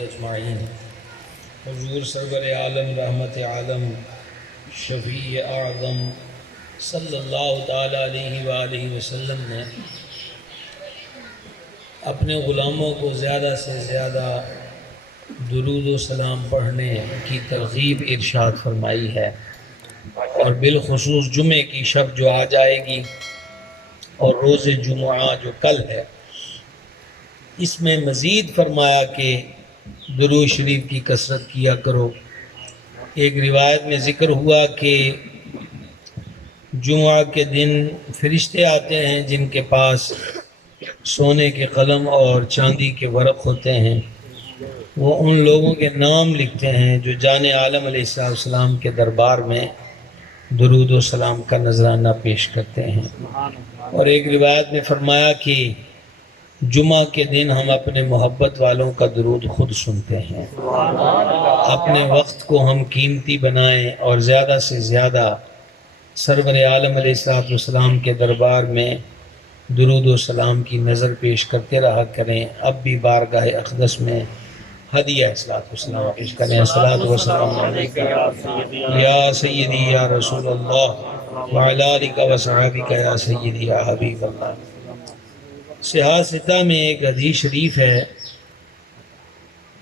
اجمعین۔ حضور سرور عالم رحمت عالم شفیع اعظم صلی اللہ تعالیٰ علیہ وآلہ وسلم نے اپنے غلاموں کو زیادہ سے زیادہ درود و سلام پڑھنے کی ترغیب ارشاد فرمائی ہے، اور بالخصوص جمعے کی شب جو آ جائے گی اور روز جمعہ جو کل ہے، اس میں مزید فرمایا کہ درود شریف کی کثرت کیا کرو۔ ایک روایت میں ذکر ہوا کہ جمعہ کے دن فرشتے آتے ہیں جن کے پاس سونے کے قلم اور چاندی کے ورق ہوتے ہیں، وہ ان لوگوں کے نام لکھتے ہیں جو جان عالم علیہ السلام کے دربار میں درود و سلام کا نذرانہ پیش کرتے ہیں۔ اور ایک روایت میں فرمایا کہ جمعہ کے دن ہم اپنے محبت والوں کا درود خود سنتے ہیں۔ اپنے وقت کو ہم قیمتی بنائیں اور زیادہ سے زیادہ سرور عالم علیہ السلام کے دربار میں درود و سلام کی نظر پیش کرتے رہا کریں۔ اب بھی بارگاہ اقدس میں ہدیہ صلاۃ والسلام پیش کریں۔ صلاۃ والسلام علیکہ یا سیدی یا رسول اللہ وعلی آلک و صحابک یا سیدی یا حبیب اللہ۔ صحاح ستہ میں ایک حدیث شریف ہے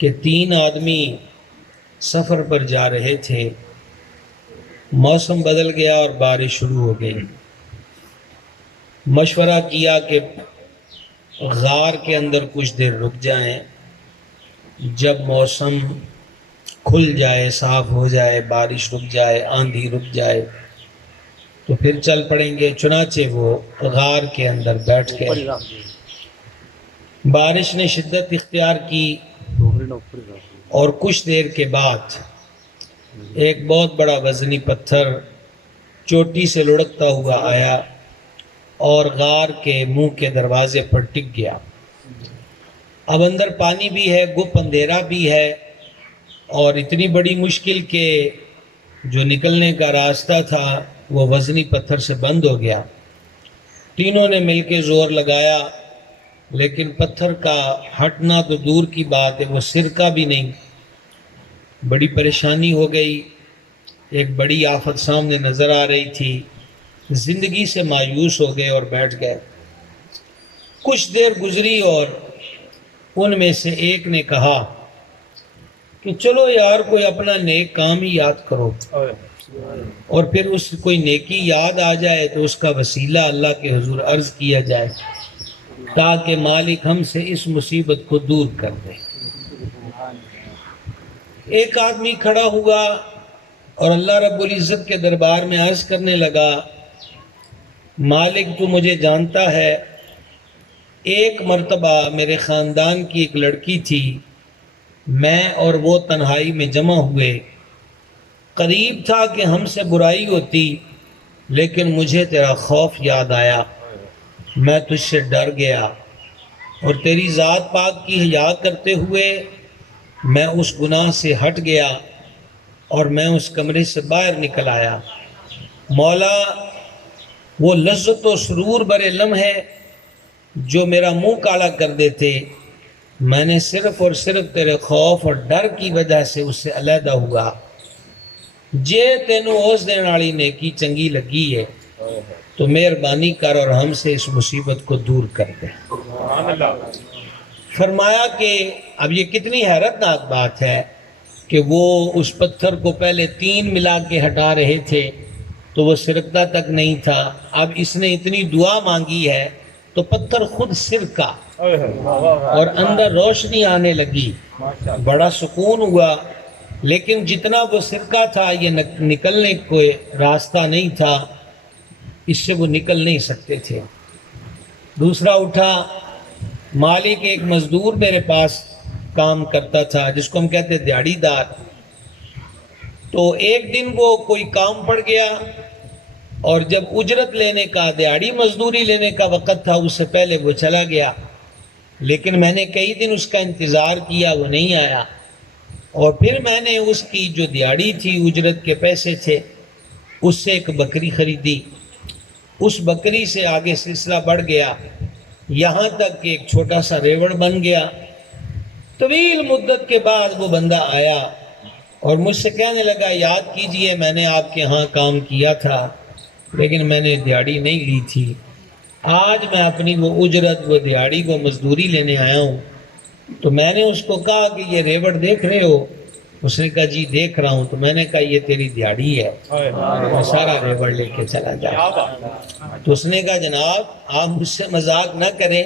کہ 3 آدمی سفر پر جا رہے تھے، موسم بدل گیا اور بارش شروع ہو گئی۔ مشورہ کیا کہ غار کے اندر کچھ دیر رک جائیں، جب موسم کھل جائے، صاف ہو جائے، بارش رک جائے، آندھی رک جائے تو پھر چل پڑیں گے۔ چنانچہ وہ غار کے اندر بیٹھ گئے۔ بارش نے شدت اختیار کی اور کچھ دیر کے بعد ایک بہت بڑا وزنی پتھر چوٹی سے لڑکتا ہوا آیا اور غار کے منہ کے دروازے پر ٹک گیا۔ اب اندر پانی بھی ہے، گپ اندھیرا بھی ہے، اور اتنی بڑی مشکل کہ جو نکلنے کا راستہ تھا وہ وزنی پتھر سے بند ہو گیا۔ تینوں نے مل کے زور لگایا، لیکن پتھر کا ہٹنا تو دور کی بات ہے، وہ سرکا بھی نہیں۔ بڑی پریشانی ہو گئی، ایک بڑی آفت سامنے نظر آ رہی تھی۔ زندگی سے مایوس ہو گئے اور بیٹھ گئے۔ کچھ دیر گزری اور ان میں سے ایک نے کہا کہ چلو یار کوئی اپنا نیک کام ہی یاد کرو، اور پھر اس کوئی نیکی یاد آ جائے تو اس کا وسیلہ اللہ کے حضور عرض کیا جائے تاکہ مالک ہم سے اس مصیبت کو دور کر دے۔ ایک آدمی کھڑا ہوا اور اللہ رب العزت کے دربار میں عرض کرنے لگا، مالک تو مجھے جانتا ہے، ایک مرتبہ میرے خاندان کی ایک لڑکی تھی، میں اور وہ تنہائی میں جمع ہوئے، قریب تھا کہ ہم سے برائی ہوتی، لیکن مجھے تیرا خوف یاد آیا، میں تجھ سے ڈر گیا اور تیری ذات پاک کی حیا کرتے ہوئے میں اس گناہ سے ہٹ گیا اور میں اس کمرے سے باہر نکل آیا۔ مولا، وہ لذت و سرور برے لمحے جو میرا منہ کالا کر دیتے، میں نے صرف اور صرف تیرے خوف اور ڈر کی وجہ سے اس سے علیحدہ ہوا۔ جے تینوں اس دن والی نیکی چنگی لگی ہے تو مہربانی کر اور ہم سے اس مصیبت کو دور کر دے۔ فرمایا کہ اب یہ کتنی حیرت ناک بات ہے کہ وہ اس پتھر کو پہلے 3 ملا کے ہٹا رہے تھے تو وہ سرکتا تک نہیں تھا، اب اس نے اتنی دعا مانگی ہے تو پتھر خود سرکا اور اندر روشنی آنے لگی، بڑا سکون ہوا۔ لیکن جتنا وہ سرکا تھا یہ نکلنے کو راستہ نہیں تھا، اس سے وہ نکل نہیں سکتے تھے۔ دوسرا اٹھا، مالک ایک مزدور میرے پاس کام کرتا تھا جس کو ہم کہتے ہیں دیہڑی دار، تو ایک دن وہ کوئی کام پڑ گیا اور جب اجرت لینے کا، دیہڑی مزدوری لینے کا وقت تھا اس سے پہلے وہ چلا گیا، لیکن میں نے کئی دن اس کا انتظار کیا، وہ نہیں آیا، اور پھر میں نے اس کی جو دیہڑی تھی، اجرت کے پیسے تھے، اس سے ایک بکری خریدی۔ اس بکری سے آگے سلسلہ بڑھ گیا، یہاں تک کہ ایک چھوٹا سا ریوڑ بن گیا۔ طویل مدت کے بعد وہ بندہ آیا اور مجھ سے کہنے لگا یاد کیجئے میں نے آپ کے ہاں کام کیا تھا لیکن میں نے دیہڑی نہیں لی تھی، آج میں اپنی وہ اجرت وہ دیہڑی وہ مزدوری لینے آیا ہوں۔ تو میں نے اس کو کہا کہ یہ ریوڑ دیکھ رہے ہو؟ اس نے کہا جی دیکھ رہا ہوں۔ تو میں نے کہا یہ تیری دیہڑی ہے، میں سارا ریوڑ لے کے چلا جاؤں۔ تو اس نے کہا جناب آپ مجھ سے مذاق نہ کریں،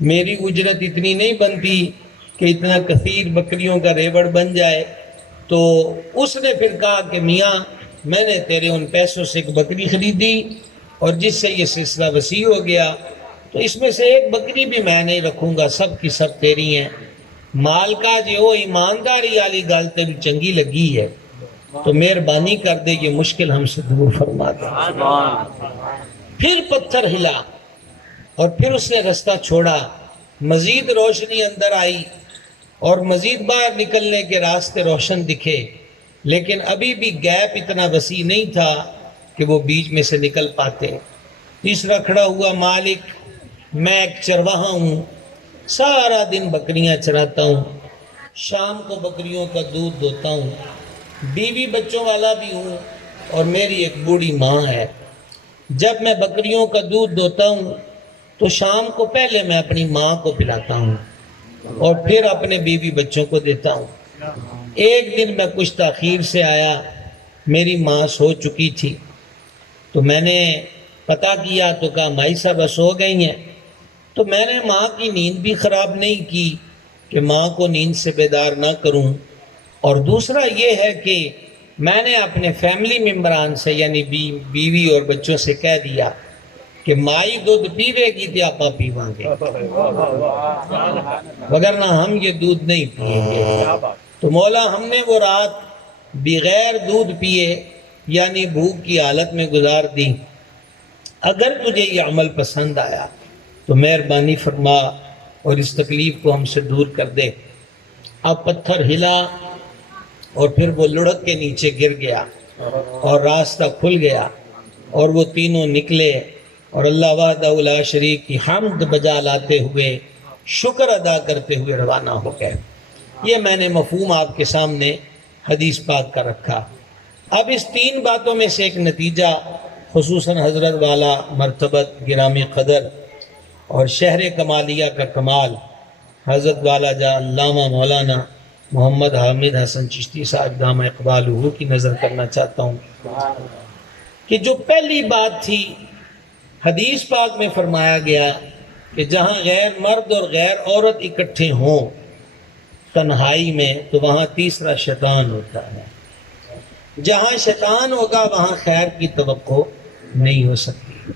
میری اجرت اتنی نہیں بنتی کہ اتنا کثیر بکریوں کا ریوڑ بن جائے۔ تو اس نے پھر کہا کہ میاں میں نے تیرے ان پیسوں سے ایک بکری خریدی اور جس سے یہ سلسلہ وسیع ہو گیا، تو اس میں سے ایک بکری بھی میں نہیں رکھوں گا، سب کی سب تیری ہیں۔ مالکا جی ہو ایمانداری والی گل تیری چنگی لگی ہے تو مہربانی کر دے یہ مشکل ہم سے دور فرما دے۔ پھر پتھر ہلا اور پھر اس نے رستہ چھوڑا، مزید روشنی اندر آئی اور مزید باہر نکلنے کے راستے روشن دکھے، لیکن ابھی بھی گیپ اتنا وسیع نہیں تھا کہ وہ بیچ میں سے نکل پاتے۔ تیسرا کھڑا ہوا مالک میں ایک چرواہا ہوں، سارا دن بکریاں چراتا ہوں، شام کو بکریوں کا دودھ دوتا ہوں، بیوی بچوں والا بھی ہوں اور میری ایک بوڑھی ماں ہے۔ جب میں بکریوں کا دودھ دوتا ہوں تو شام کو پہلے میں اپنی ماں کو پلاتا ہوں اور پھر اپنے بیوی بچوں کو دیتا ہوں۔ ایک دن میں کچھ تاخیر سے آیا، میری ماں سو چکی تھی، تو میں نے پتہ کیا تو کہا مائی صاحب سو گئی ہیں۔ تو میں نے ماں کی نیند بھی خراب نہیں کی کہ ماں کو نیند سے بیدار نہ کروں، اور دوسرا یہ ہے کہ میں نے اپنے فیملی ممبران سے یعنی بیوی اور بچوں سے کہہ دیا کہ مائی دودھ پیوے گی تو آپا پیواں گے، وگرنہ ہم یہ دودھ نہیں پیئیں گے۔ تو مولا ہم نے وہ رات بغیر دودھ پیے یعنی بھوک کی حالت میں گزار دی۔ اگر تجھے یہ عمل پسند آیا تو مہربانی فرما اور اس تکلیف کو ہم سے دور کر دے۔ اب پتھر ہلا اور پھر وہ لڑک کے نیچے گر گیا اور راستہ کھل گیا اور وہ تینوں نکلے اور اللہ وحدہ لا شریک کی حمد بجا لاتے ہوئے شکر ادا کرتے ہوئے روانہ ہو گئے۔ یہ میں نے مفہوم آپ کے سامنے حدیث پاک کا رکھا۔ اب اس تین باتوں میں سے ایک نتیجہ خصوصاً حضرت والا مرتبت گرامی قدر اور شہر کمالیہ کا کمال حضرت والا جا علامہ مولانا محمد حامد حسن چشتی صاحب دامہ اقبالہ کی نظر کرنا چاہتا ہوں کہ جو پہلی بات تھی حدیث پاک میں فرمایا گیا کہ جہاں غیر مرد اور غیر عورت اکٹھے ہوں تنہائی میں تو وہاں تیسرا شیطان ہوتا ہے، جہاں شیطان ہوگا وہاں خیر کی توقع نہیں ہو سکتی۔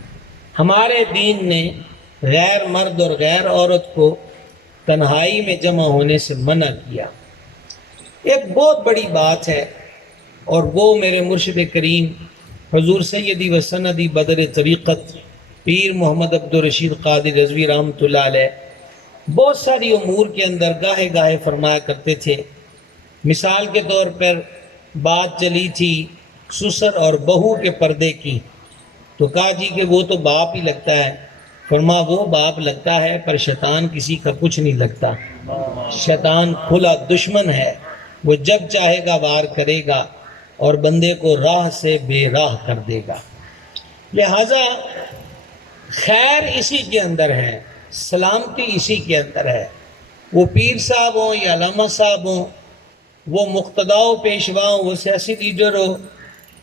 ہمارے دین نے غیر مرد اور غیر عورت کو تنہائی میں جمع ہونے سے منع کیا۔ ایک بہت بڑی بات ہے اور وہ میرے مرشد کریم حضور سیدی و سندی بدر طریقت پیر محمد عبدالرشید قادری رضوی رحمۃ اللہ علیہ بہت ساری امور کے اندر گاہے گاہے فرمایا کرتے تھے۔ مثال کے طور پر بات چلی تھی سسر اور بہو کے پردے کی، تو کہا جی کہ وہ تو باپ ہی لگتا ہے۔ فرما وہ باپ لگتا ہے پر شیطان کسی کا کچھ نہیں لگتا، شیطان کھلا دشمن ہے، وہ جب چاہے گا وار کرے گا اور بندے کو راہ سے بے راہ کر دے گا۔ لہٰذا خیر اسی کے اندر ہے، سلامتی اسی کے اندر ہے، وہ پیر صاحب ہوں یا علامہ صاحب ہوں، وہ مقتدا و پیشوا ہوں، وہ سیاسی لیڈر ہو،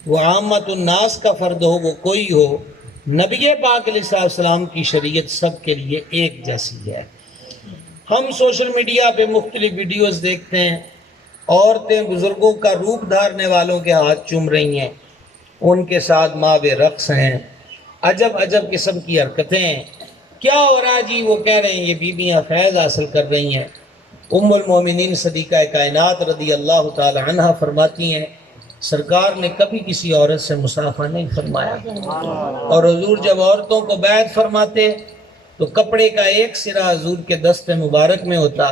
وہ عامت الناس کا فرد ہو، وہ کوئی ہو، نبی پاک علیہ السلام کی شریعت سب کے لیے ایک جیسی ہے۔ ہم سوشل میڈیا پہ مختلف ویڈیوز دیکھتے ہیں، عورتیں بزرگوں کا روپ دھارنے والوں کے ہاتھ چوم رہی ہیں، ان کے ساتھ ماوے رقص ہیں، عجب عجب قسم کی حرکتیں ہیں۔ کیا ہو رہا جی؟ وہ کہہ رہے ہیں یہ بیویاں فیض حاصل کر رہی ہیں۔ ام المومنین صدیقہ کائنات رضی اللہ تعالی عنہ فرماتی ہیں سرکار نے کبھی کسی عورت سے مصافحہ نہیں فرمایا، اور حضور جب عورتوں کو بیعت فرماتے تو کپڑے کا ایک سرا حضور کے دست مبارک میں ہوتا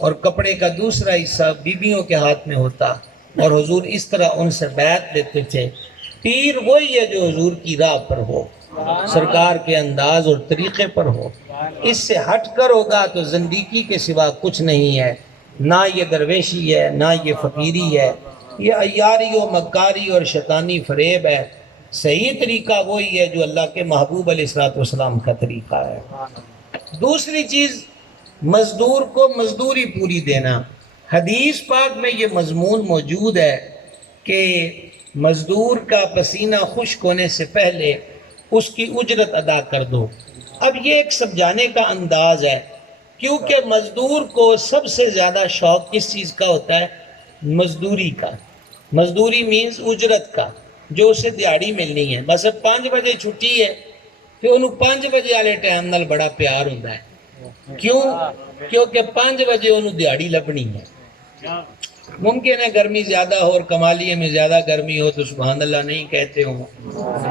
اور کپڑے کا دوسرا حصہ بیویوں کے ہاتھ میں ہوتا، اور حضور اس طرح ان سے بیعت لیتے تھے۔ پیر وہی ہے جو حضور کی راہ پر ہو، سرکار کے انداز اور طریقے پر ہو، اس سے ہٹ کر ہوگا تو زندگی کے سوا کچھ نہیں ہے۔ نہ یہ درویشی ہے، نہ یہ فقیری ہے، یہ عیاری و مکاری اور شیطانی فریب ہے۔ صحیح طریقہ وہی ہے جو اللہ کے محبوب علیہ الصلوۃ والسلام کا طریقہ ہے۔ دوسری چیز، مزدور کو مزدوری پوری دینا۔ حدیث پاک میں یہ مضمون موجود ہے کہ مزدور کا پسینہ خشک ہونے سے پہلے اس کی اجرت ادا کر دو۔ اب یہ ایک سمجھانے کا انداز ہے، کیونکہ مزدور کو سب سے زیادہ شوق کس چیز کا ہوتا ہے؟ مزدوری کا۔ مزدوری مینز اجرت کا، جو اسے دیہڑی ملنی ہے۔ بس اب 5 بجے چھٹی ہے تو انہوں 5 بجے والے ٹائم نال بڑا پیار ہوتا ہے۔ کیوں؟ کیونکہ 5 بجے انہوں دیہڑی لبنی ہے۔ ممکن ہے گرمی زیادہ ہو اور کمالیے میں زیادہ گرمی ہو تو سبحان اللہ نہیں کہتے ہوں،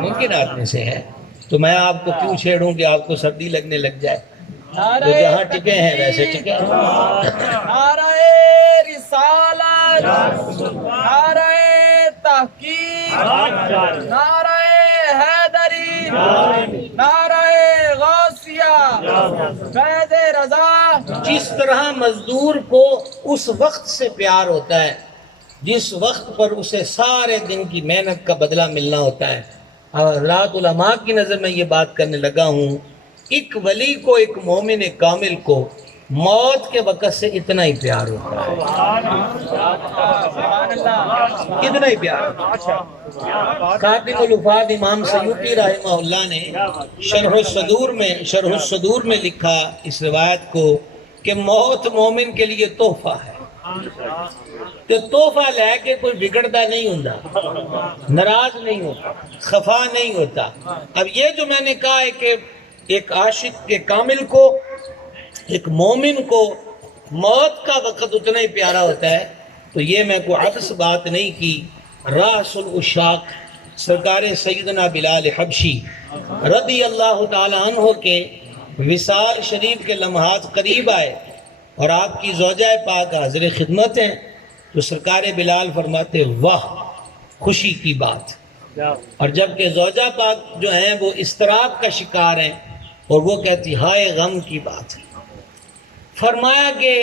ممکنات میں سے ہے۔ تو میں آپ کو کیوں چھیڑوں کہ آپ کو سردی لگنے لگ جائے؟ تو جہاں ٹکے ہیں ویسے ٹکے ہیں۔ نعرہ رسالت، نعرہ تحقیق، نعرہ حیدری، نعرہ غوثیہ، فیض رضا۔ جس طرح مزدور کو اس وقت سے پیار ہوتا ہے جس وقت پر اسے سارے دن کی محنت کا بدلہ ملنا ہوتا ہے، اور حضرات علماء کی نظر میں یہ بات کرنے لگا ہوں، ایک ولی کو، ایک مومن کامل کو موت کے وقت سے اتنا ہی پیار ہوتا ہے، اتنا ہی پیار ہوتا ہے۔ خاتم الوفات امام سیوطی رحمہ اللہ نے شرح الصدور میں لکھا اس روایت کو کہ موت مومن کے لیے تحفہ ہے۔ تو تحفہ لے کے کوئی بگڑتا نہیں ہوتا، ناراض نہیں ہوتا، خفا نہیں ہوتا۔ اب یہ جو میں نے کہا ہے کہ ایک عاشق کے کامل کو، ایک مومن کو موت کا وقت اتنا ہی پیارا ہوتا ہے، تو یہ میں کوئی عبث بات نہیں کی۔ راس العشاق سرکار سیدنا بلال حبشی رضی اللہ تعالی عنہ کے وصال شریف کے لمحات قریب آئے اور آپ کی زوجہ پاک حاضر خدمت ہیں، تو سرکار بلال فرماتے واہ خوشی کی بات۔ اور جبکہ زوجہ پاک جو ہیں وہ اضطراب کا شکار ہیں اور وہ کہتی ہائے غم کی بات۔ فرمایا کہ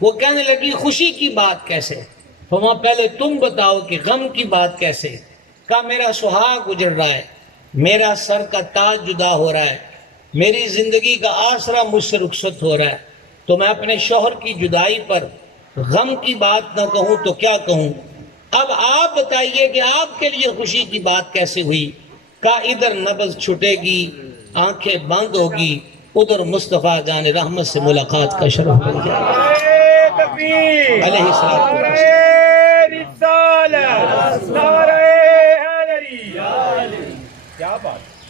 وہ کہنے لگی خوشی کی بات کیسے؟ فرمایا پہلے تم بتاؤ کہ غم کی بات کیسے؟ کہا میرا سہاگ گزر رہا ہے، میرا سر کا تاج جدا ہو رہا ہے، میری زندگی کا آسرا مجھ سے رخصت ہو رہا ہے، تو میں اپنے شوہر کی جدائی پر غم کی بات نہ کہوں تو کیا کہوں؟ اب آپ بتائیے کہ آپ کے لیے خوشی کی بات کیسے ہوئی؟ کہا ادھر نبض چھٹے گی، آنکھیں بند ہوگی، ادھر مصطفیٰ جان رحمت سے ملاقات کا شرف مل جائے گا۔ علیہ السلام۔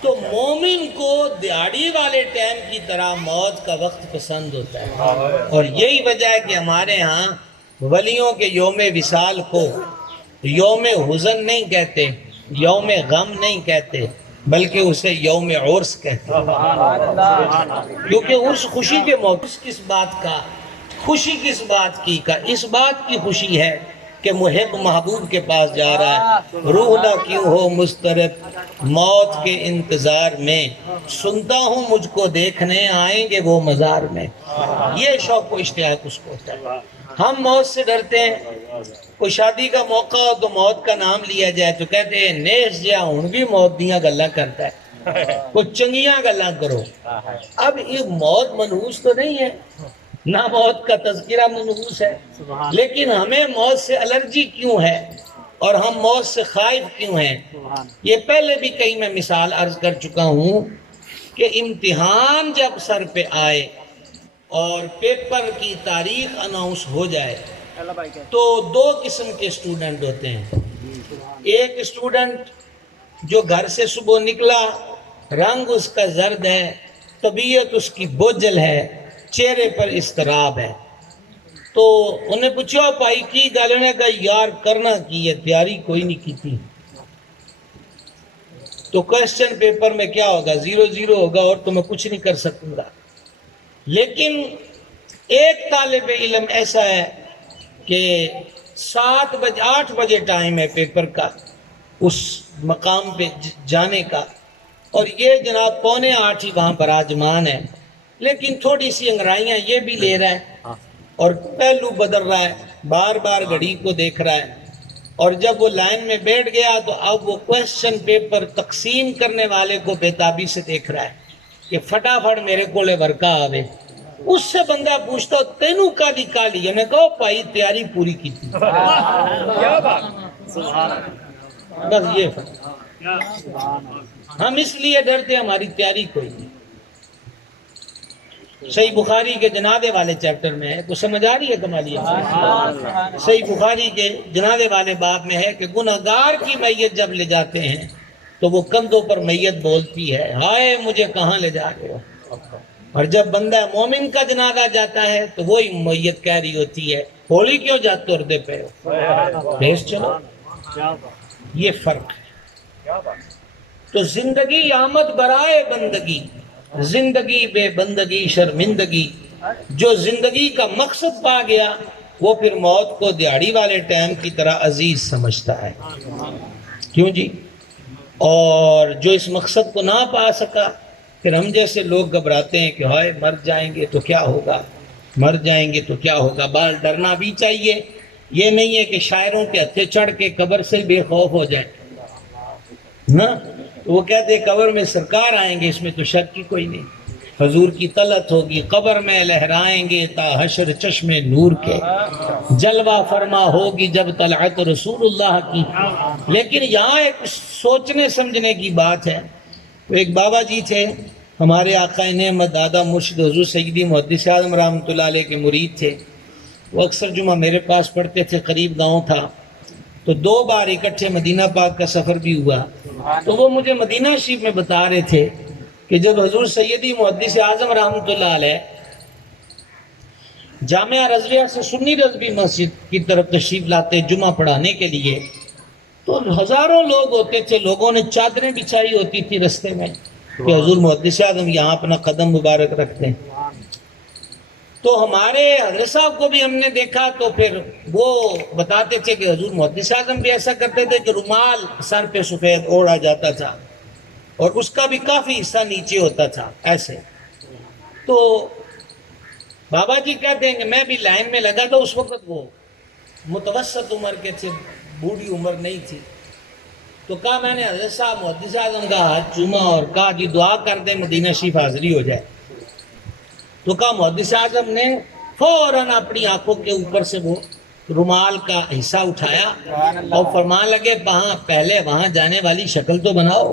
تو مومن کو دیہڑی والے ٹائم کی طرح موت کا وقت پسند ہوتا ہے، اور یہی وجہ ہے کہ ہمارے ہاں ولیوں کے یوم وصال کو یوم حزن نہیں کہتے، یوم غم نہیں کہتے، بلکہ اسے یوم عرس کہتے ہیں، کیونکہ اس خوشی کے موقع کس بات کا، خوشی کس بات کی کا، اس بات کی خوشی ہے کہ محب محبوب کے پاس جا رہا ہے۔ روح نہ کیوں ہو مضطرب موت کے انتظار میں، سنتا ہوں مجھ کو دیکھنے آئیں گے وہ مزار میں۔ یہ شوق و اشتیاق اس کو ہوتا ہے۔ ہم موت سے ڈرتے ہیں، کوئی شادی کا موقع ہو تو موت کا نام لیا جائے تو کہتے ہیں نیس جیا ہن بھی موت دیاں گلاں کرتا ہے، کوئی چنگیاں گلاں کرو۔ اب یہ موت منحوس تو نہیں ہے، نہ موت کا تذکرہ منحوس ہے، لیکن ہمیں موت سے الرجی کیوں ہے اور ہم موت سے خائف کیوں ہیں؟ یہ پہلے بھی کئی میں مثال عرض کر چکا ہوں کہ امتحان جب سر پہ آئے اور پیپر کی تاریخ اناؤنس ہو جائے تو 2 قسم کے اسٹوڈنٹ ہوتے ہیں۔ ایک اسٹوڈنٹ جو گھر سے صبح نکلا، رنگ اس کا زرد ہے، طبیعت اس کی بوجھل ہے، چہرے پر اضطراب ہے، تو انہیں پوچھو پائی کی گل نے کہا یار کرنا کی ہے، تیاری کوئی نہیں کی تھی۔ تو کوسچن پیپر میں کیا ہوگا؟ 0-0 ہوگا اور تو میں کچھ نہیں کر سکوں گا۔ لیکن ایک طالب علم ایسا ہے کہ 8 بجے ٹائم ہے پیپر کا، اس مقام پہ جانے کا، اور یہ جناب 7:45 ہی وہاں براجمان ہے، لیکن تھوڑی سی انگرائیاں یہ بھی لے رہا ہے اور پہلو بدل رہا ہے، بار بار گھڑی کو دیکھ رہا ہے، اور جب وہ لائن میں بیٹھ گیا تو اب وہ کویسچن پیپر تقسیم کرنے والے کو بےتابی سے دیکھ رہا ہے کہ فٹافٹ میرے کولے ورکا آوے۔ اس سے بندہ پوچھتا تینوں کالی کالی، یعنی کہو پائی تیاری پوری کی تھی، بس یہ فرق۔ ہم اس لیے ڈرتے ہماری تیاری کوئی نہیں۔ صحیح بخاری کے جنازے والے چیپٹر میں ہے، کچھ سمجھ آ رہی ہے کمالیہ؟ صحیح بخاری کے جنازے والے باب میں ہے کہ گنہگار کی میت جب لے جاتے ہیں تو وہ کندھوں پر میت بولتی ہے ہائے مجھے کہاں لے جا رہے ہو، اور جب بندہ مومن کا جنازہ جاتا ہے تو وہی میت کہہ رہی ہوتی ہے ہولی کیوں جاتے اردے پہ ہو، بھیس چلو۔ یہ فرق ہے۔ تو زندگی آمد برائے بندگی، زندگی بے بندگی شرمندگی۔ جو زندگی کا مقصد پا گیا وہ پھر موت کو دیہڑی والے ٹائم کی طرح عزیز سمجھتا ہے، کیوں جی؟ اور جو اس مقصد کو نہ پا سکا پھر ہم جیسے لوگ گھبراتے ہیں کہ ہائے مر جائیں گے تو کیا ہوگا، مر جائیں گے تو کیا ہوگا۔ بال ڈرنا بھی چاہیے، یہ نہیں ہے کہ شاعروں کے ہتھے چڑھ کے قبر سے بے خوف ہو جائیں نا۔ تو وہ کہتے ہیں قبر میں سرکار آئیں گے، اس میں تو شک کی کوئی نہیں، حضور کی طلعت ہوگی، قبر میں لہرائیں گے تا حشر چشم نور کے، جلوہ فرما ہوگی جب طلعت رسول اللہ کی۔ لیکن یہاں ایک سوچنے سمجھنے کی بات ہے۔ ایک بابا جی تھے ہمارے آقا نعمت دادا مرشد حضور سیدی محدث اعظم رحمۃ اللہ علیہ کے مرید تھے۔ وہ اکثر جمعہ میرے پاس پڑھتے تھے، قریب گاؤں تھا، تو 2 بار اکٹھے مدینہ پاک کا سفر بھی ہوا۔ تو وہ مجھے مدینہ شریف میں بتا رہے تھے کہ جب حضور سیدی محدث اعظم رحمۃ اللہ علیہ جامعہ رضویہ سے سنی رضوی مسجد کی طرف تشریف لاتے جمعہ پڑھانے کے لیے، تو ہزاروں لوگ ہوتے تھے، لوگوں نے چادریں بچھائی ہوتی تھی رستے میں کہ حضور محدث اعظم یہاں اپنا قدم مبارک رکھتے ہیں۔ تو ہمارے حضرت صاحب کو بھی ہم نے دیکھا تو پھر وہ بتاتے تھے کہ حضور محدث اعظم بھی ایسا کرتے تھے کہ رومال سر پہ سفید اوڑھا جاتا تھا اور اس کا بھی کافی حصہ نیچے ہوتا تھا ایسے۔ تو بابا جی کہتے ہیں کہ میں بھی لائن میں لگا تھا، اس وقت وہ متوسط عمر کے تھے، بوڑھی عمر نہیں تھی۔ تو کہا میں نے حضرت صاحب محدث اعظم کا ہاتھ چوما اور کہا جی دعا کر دیں مدینہ شریف حاضری ہو جائے۔ تو کہا محدث اعظم نے فوراً اپنی آنکھوں کے اوپر سے وہ رومال کا حصہ اٹھایا اور فرمان لگے پہلے وہاں جانے والی شکل تو بناؤ۔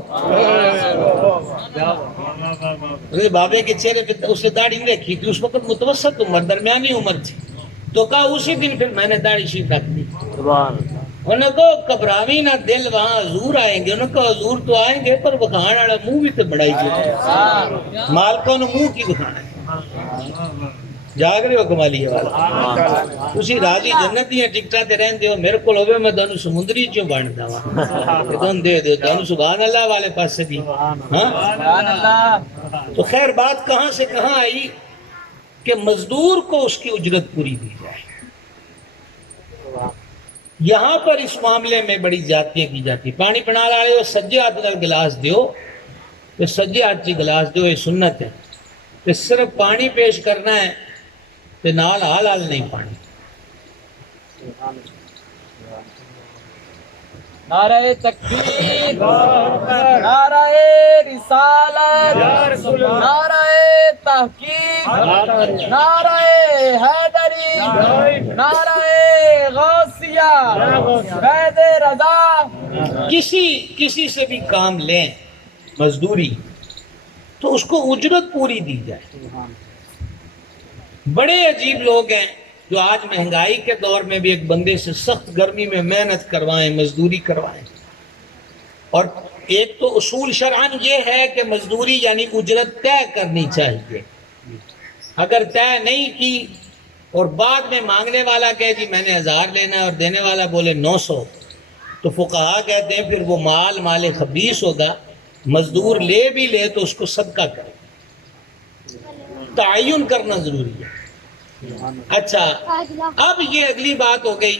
بابے کے چہرے پہ اس نے داڑھی رکھی تھی، اس وقت متوسط عمر درمیانی عمر تھی۔ تو کہا اسی دن پھر میں نے داڑھی شریف رکھ دی۔ انہوں نے کہا گھبراوی نہ دل، وہاں حضور آئیں گے۔ انہوں نے کہا حضور تو آئیں گے پر بخان والا منہ بھی تو بڑھائی گیا، مالکوں نے منہ کی بخانا ہے۔ جاگ رہے ہو کمالی والا، اسی راضی جنتی ہیں ٹکٹا تے رہن دیو، میرے کو ہوئے میں دانو سمندری چوں بانڈ داواں دون دے دیو دانو سبحان اللہ والے پاس سے بھی۔ تو خیر بات کہاں سے کہاں آئی کہ مزدور کو اس کی اجرت پوری دی جائے۔ یہاں پر اس معاملے میں بڑی زیادتیاں کی جاتی۔ پانی پنا لائے ہو سجے ہاتھ نال گلاس دیو، تو سجے ہاتھ چی گلاس دیو، یہ سنت ہے۔ تو صرف پانی پیش کرنا ہے تو نال حال حال نہیں پانی۔ نعرہ تکبیر، نعرہ رسالت، نعرہ تحقیق، نعرہ حیدری، نعرہ غوثیہ، فیض رضا۔ کسی سے بھی کام لیں مزدوری تو اس کو اجرت پوری دی جائے۔ بڑے عجیب لوگ ہیں جو آج مہنگائی کے دور میں بھی ایک بندے سے سخت گرمی میں محنت کروائیں، مزدوری کروائیں۔ اور ایک تو اصول شرعاً یہ ہے کہ مزدوری یعنی اجرت طے کرنی چاہیے۔ اگر طے نہیں کی اور بعد میں مانگنے والا کہے جی میں نے 1000 لینا اور دینے والا بولے 900، تو فقہا کہتے ہیں پھر وہ مال خبیث ہوگا، مزدور لے بھی لے تو اس کو صدقہ کرے۔ تعین کرنا ضروری ہے۔ اچھا اب یہ اگلی بات ہو گئی،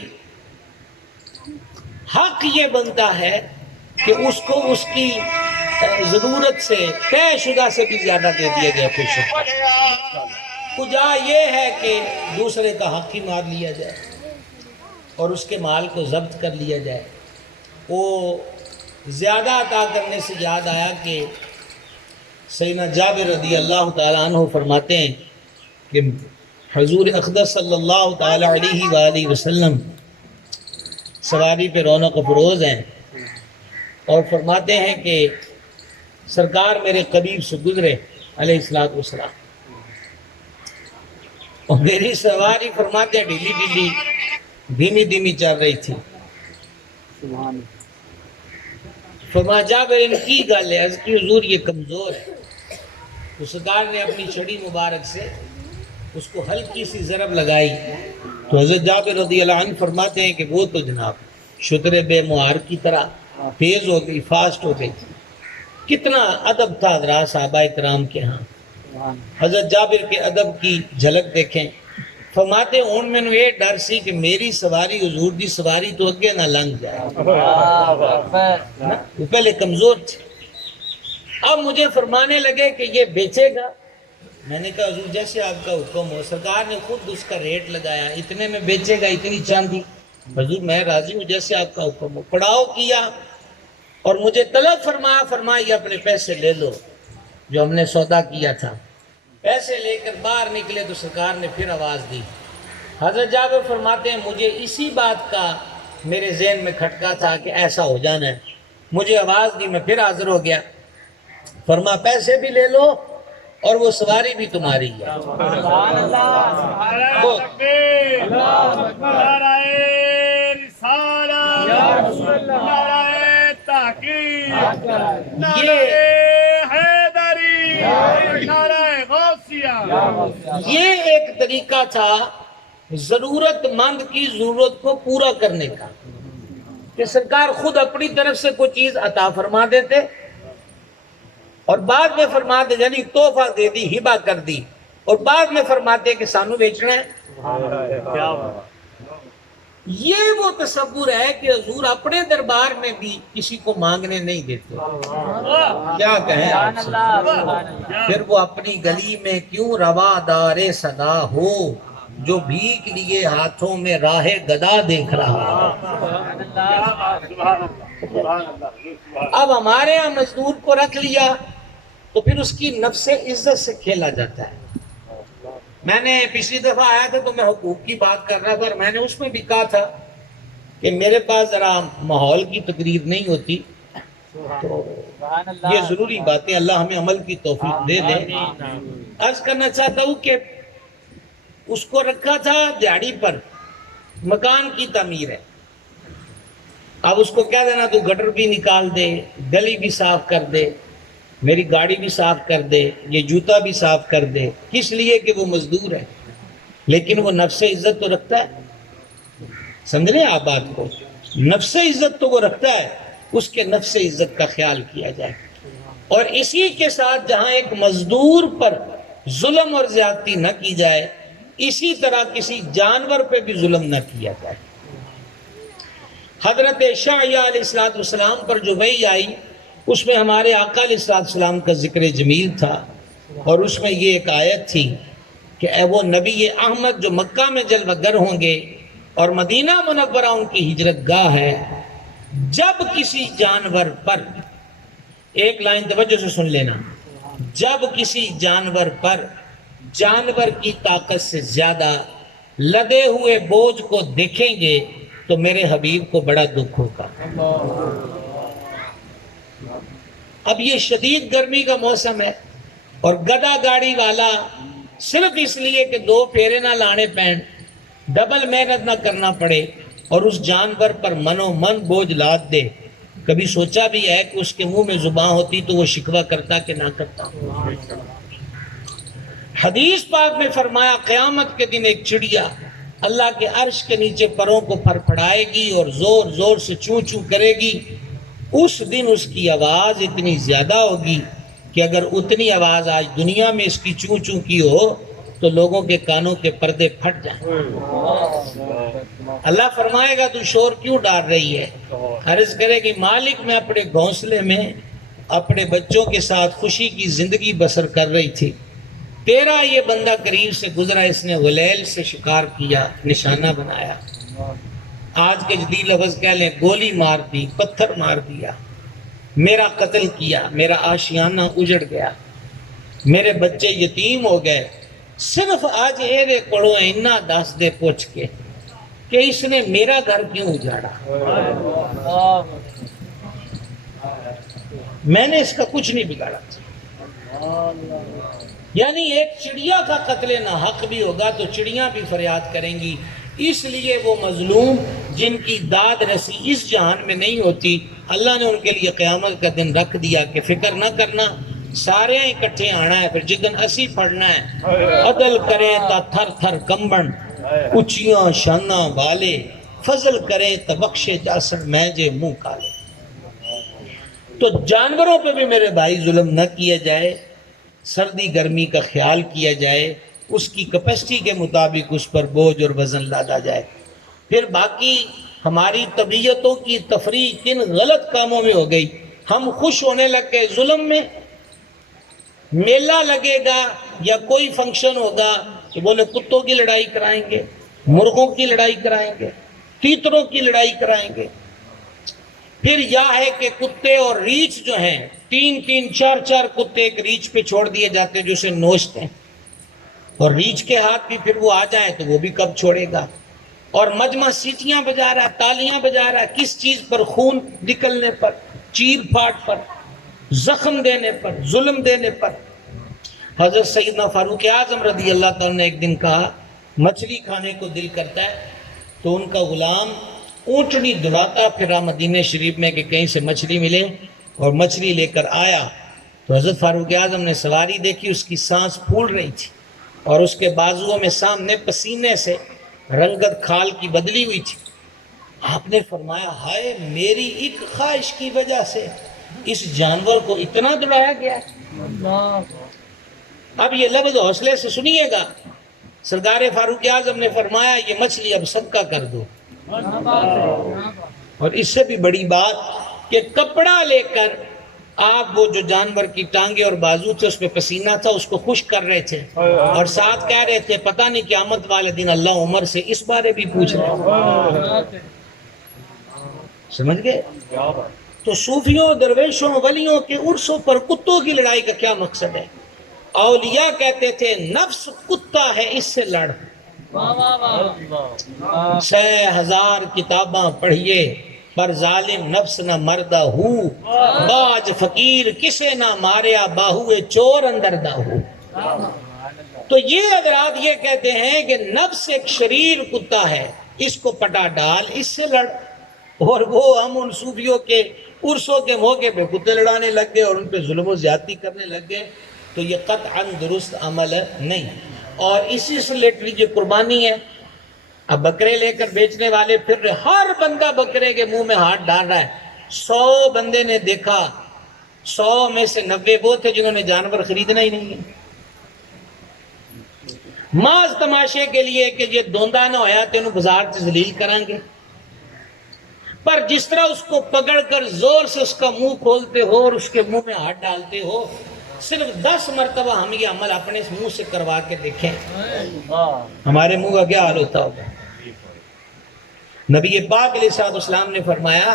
حق یہ بنتا ہے کہ اس کو اس کی ضرورت سے طے شدہ سے بھی زیادہ دے دیا جائے۔ کجا یہ ہے کہ دوسرے کا حق ہی مار لیا جائے اور اس کے مال کو ضبط کر لیا جائے۔ وہ زیادہ عطا کرنے سے یاد آیا کہ سیدنا جابر رضی اللہ تعالیٰ عنہ فرماتے ہیں کہ حضور اقدس صلی اللہ تعالیٰ علیہ وآلہ وسلم سواری پہ رونق افروز ہیں اور فرماتے ہیں کہ سرکار میرے قریب سے گزرے علیہ الصلوۃ والسلام، اور میری سواری فرماتے ہیں ڈھیلی ڈھیلی دھیمی دھیمی چل رہی تھی۔ فرمایا جابر ان کی گل ہے، عرض کی حضور یہ کمزور ہے۔ تو سرکار نے اپنی چھڑی مبارک سے اس کو ہلکی سی ضرب لگائی تو حضرت جابر رضی اللہ عنہ فرماتے ہیں کہ وہ تو جناب شتر بے مہار کی طرح تیز ہو گئی، فاسٹ ہو گئی۔ کتنا ادب تھا حضرات صحابہ کرام کے ہاں۔ حضرت جابر کے ادب کی جھلک دیکھیں، فرماتے ہیں ان میں یہ ڈر سی کہ میری سواری حضور دی سواری تو اگے نہ لنگ جائے، وہ پہلے کمزور تھے۔ اب مجھے فرمانے لگے کہ یہ بیچے گا۔ میں نے کہا حضور جیسے آپ کا حکم ہو۔ سرکار نے خود اس کا ریٹ لگایا، اتنے میں بیچے گا، اتنی چاندی۔ حضور میں راضی ہوں جیسے آپ کا حکم ہو۔ پڑاؤ کیا اور مجھے طلب فرمایا یہ اپنے پیسے لے لو جو ہم نے سودا کیا تھا۔ پیسے لے کر باہر نکلے تو سرکار نے پھر آواز دی۔ حضرت جابر فرماتے ہیں مجھے اسی بات کا میرے ذہن میں کھٹکا تھا کہ ایسا ہو جانا ہے۔ مجھے آواز دی، میں پھر حاضر ہو گیا۔ فرما پیسے بھی لے لو اور وہ سواری بھی تمہاری ہے۔ یہ ایک طریقہ تھا ضرورت مند کی ضرورت کو پورا کرنے کا، کہ سرکار خود اپنی طرف سے کوئی چیز عطا فرما دیتے اور بعد میں فرماتے یعنی تحفہ دے دی، ہبہ کر دی، اور بعد میں فرماتے کہ سانو بیچنا ہے۔ یہ وہ تصور ہے کہ حضور اپنے دربار میں بھی کسی کو مانگنے نہیں دیتے۔ کیا کہیں آپ سے؟ پھر وہ اپنی گلی میں کیوں روادار صدا ہو، جو بھیک لیے ہاتھوں میں راہ گدا دیکھ رہا۔ اب ہمارے ہاں مزدور کو رکھ لیا تو پھر اس کی نفس عزت سے کھیلا جاتا ہے۔ میں نے پچھلی دفعہ آیا تھا تو میں حقوق کی بات کر رہا تھا، اور میں نے اس میں بھی کہا تھا کہ میرے پاس ذرا ماحول کی تقریر نہیں ہوتی، تو یہ ضروری باتیں اللہ ہمیں عمل کی توفیق دے دے۔ عرض کرنا چاہتا ہوں کہ اس کو رکھا تھا دیہڑی پر، مکان کی تعمیر ہے۔ اب اس کو کیا دینا، تو گٹر بھی نکال دے، گلی بھی صاف کر دے، میری گاڑی بھی صاف کر دے، یہ جوتا بھی صاف کر دے۔ کس لیے کہ وہ مزدور ہے، لیکن وہ نفس عزت تو رکھتا ہے۔ سمجھ رہے ہیں آپ بات کو؟ نفس عزت تو وہ رکھتا ہے، اس کے نفس عزت کا خیال کیا جائے۔ اور اسی کے ساتھ جہاں ایک مزدور پر ظلم اور زیادتی نہ کی جائے، اسی طرح کسی جانور پہ بھی ظلم نہ کیا جائے۔ حضرت شعیہ علیہ السلام پر جو وحی آئی اس میں ہمارے آقا علیہ السلام کا ذکر جمیل تھا، اور اس میں یہ ایک آیت تھی کہ اے وہ نبی احمد جو مکہ میں جلوہ گر ہوں گے اور مدینہ منورہ ان کی ہجرت گاہ ہے، جب کسی جانور پر، ایک لائن توجہ سے سن لینا، جب کسی جانور پر جانور کی طاقت سے زیادہ لدے ہوئے بوجھ کو دیکھیں گے تو میرے حبیب کو بڑا دکھ ہوگا۔ اب یہ شدید گرمی کا موسم ہے اور گدا گاڑی والا صرف اس لیے کہ 2 پھیرے نہ لانے پین، ڈبل محنت نہ کرنا پڑے اور اس جانور پر من و من بوجھ لاد دے، کبھی سوچا بھی ہے کہ اس کے منہ میں زبان ہوتی تو وہ شکوہ کرتا کہ نہ کرتا؟ حدیث پاک میں فرمایا قیامت کے دن ایک چڑیا اللہ کے عرش کے نیچے پروں کو پھڑ پھڑائے گی اور زور زور سے چوں چوں کرے گی۔ اس دن اس کی آواز اتنی زیادہ ہوگی کہ اگر اتنی آواز آج دنیا میں اس کی چوں چوں کی ہو تو لوگوں کے کانوں کے پردے پھٹ جائیں۔ اللہ فرمائے گا تو شور کیوں ڈال رہی ہے؟ عرض کرے گی مالک میں اپنے گھونسلے میں اپنے بچوں کے ساتھ خوشی کی زندگی بسر کر رہی تھی، تیرا یہ بندہ قریب سے گزرا، اس نے غلیل سے شکار کیا، نشانہ بنایا، آج کے جدید لفظ کہہ لیں گولی مار دی، پتھر مار دیا، میرا قتل کیا، میرا آشیانہ اجڑ گیا، میرے بچے یتیم ہو گئے، صرف آج ایرے پڑھو اینا دس دے پوچھ کے کہ اس نے میرا گھر کیوں اجاڑا، میں نے اس کا کچھ نہیں بگاڑا۔ یعنی ایک چڑیا کا قتل ناحق بھی ہوگا تو چڑیاں بھی فریاد کریں گی، اس لیے وہ مظلوم جن کی داد رسی اس جہان میں نہیں ہوتی، اللہ نے ان کے لیے قیامت کا دن رکھ دیا کہ فکر نہ کرنا، سارے اکٹھے آنا ہے، پھر جدن اسی پڑھنا ہے، عدل کریں تا تھر تھر کمبن، اچیاں شانہ والے، فضل کریں تا بخشے جاسن میجے منہ کالے۔ تو جانوروں پہ بھی میرے بھائی ظلم نہ کیا جائے، سردی گرمی کا خیال کیا جائے، اس کی کیپیسٹی کے مطابق اس پر بوجھ اور وزن لادا جائے۔ پھر باقی ہماری طبیعتوں کی تفریح کن غلط کاموں میں ہو گئی، ہم خوش ہونے لگ گئے ظلم میں۔ میلہ لگے گا یا کوئی فنکشن ہوگا کہ بولے کتوں کی لڑائی کرائیں گے، مرغوں کی لڑائی کرائیں گے، تیتروں کی لڑائی کرائیں گے۔ پھر یہ ہے کہ کتے اور ریچھ جو ہیں، تین تین چار چار کتے ایک ریچھ پہ چھوڑ دیے جاتے ہیں جو اسے نوچتے ہیں، اور ریچھ کے ہاتھ بھی پھر وہ آ جائیں تو وہ بھی کب چھوڑے گا۔ اور مجمع سیٹیاں بجا رہا ہے، تالیاں بجا رہا ہے، کس چیز پر؟ خون نکلنے پر، چیر پھاٹ پر، زخم دینے پر، ظلم دینے پر۔ حضرت سیدنا فاروق اعظم رضی اللہ تعالیٰ نے ایک دن کہا مچھلی کھانے کو دل کرتا ہے، تو ان کا غلام اونٹنی دلاتا پھرا مدینہ شریف میں کہ کہیں سے مچھلی ملے، اور مچھلی لے کر آیا تو حضرت فاروق اعظم نے سواری دیکھی، اس کی سانس پھول رہی تھی اور اس کے بازوؤں میں سامنے پسینے سے رنگت کھال کی بدلی ہوئی تھی۔ آپ نے فرمایا ہائے میری ایک خواہش کی وجہ سے اس جانور کو اتنا دوڑایا گیا۔ اب یہ لفظ حوصلے سے سنیے گا، سرکار فاروق اعظم نے فرمایا یہ مچھلی اب صدقہ کر دو۔ اور اس سے بھی بڑی بات کہ کپڑا لے کر آپ وہ جو جانور کی ٹانگیں اور بازو تھے اس پہ پسینہ تھا اس کو خشک کر رہے تھے، اور ساتھ کہہ رہے تھے پتہ نہیں قیامت والے دن اللہ عمر سے اس بارے بھی پوچھ رہے۔ سمجھ گئے؟ تو صوفیوں، درویشوں، ولیوں کے عرصوں پر کتوں کی لڑائی کا کیا مقصد ہے؟ اولیاء کہتے تھے نفس کتا ہے اس سے لڑ، 6000 کتاباں پڑھیے پر ظالم نفس نہ مردہ ہو، باج فقیر کسے نہ ماریا باہوئے چور اندر دا ہو۔ تو یہ حضرات یہ کہتے ہیں کہ نفس ایک شریر کتا ہے، اس کو پٹا ڈال، اس سے لڑ۔ اور وہ ہم ان صوفیوں کے عرصوں کے موقع پہ کتے لڑانے لگ گئے اور ان پہ ظلم و زیادتی کرنے لگ گئے، تو یہ قطعاً درست عمل نہیں۔ اور اسی سے ریلیٹڈ جو قربانی ہے، اب بکرے لے کر بیچنے والے پھر رہے، ہر بندہ بکرے کے منہ میں ہاتھ ڈال رہا ہے۔ 100 بندے نے دیکھا، 100 میں سے 90 وہ تھے جنہوں نے جانور خریدنا ہی نہیں ہے، محض تماشے کے لیے کہ یہ دوندا نہ ہویا تو انہوں بازار سے ذلیل کریں گے۔ پر جس طرح اس کو پکڑ کر زور سے اس کا منہ کھولتے ہو اور اس کے منہ میں ہاتھ ڈالتے ہو، صرف 10 مرتبہ ہم یہ عمل اپنے منہ سے کروا کے دیکھیں، ہمارے منہ کا کیا حال ہوتا ہوگا۔ نبی پاک علیہ السلام نے فرمایا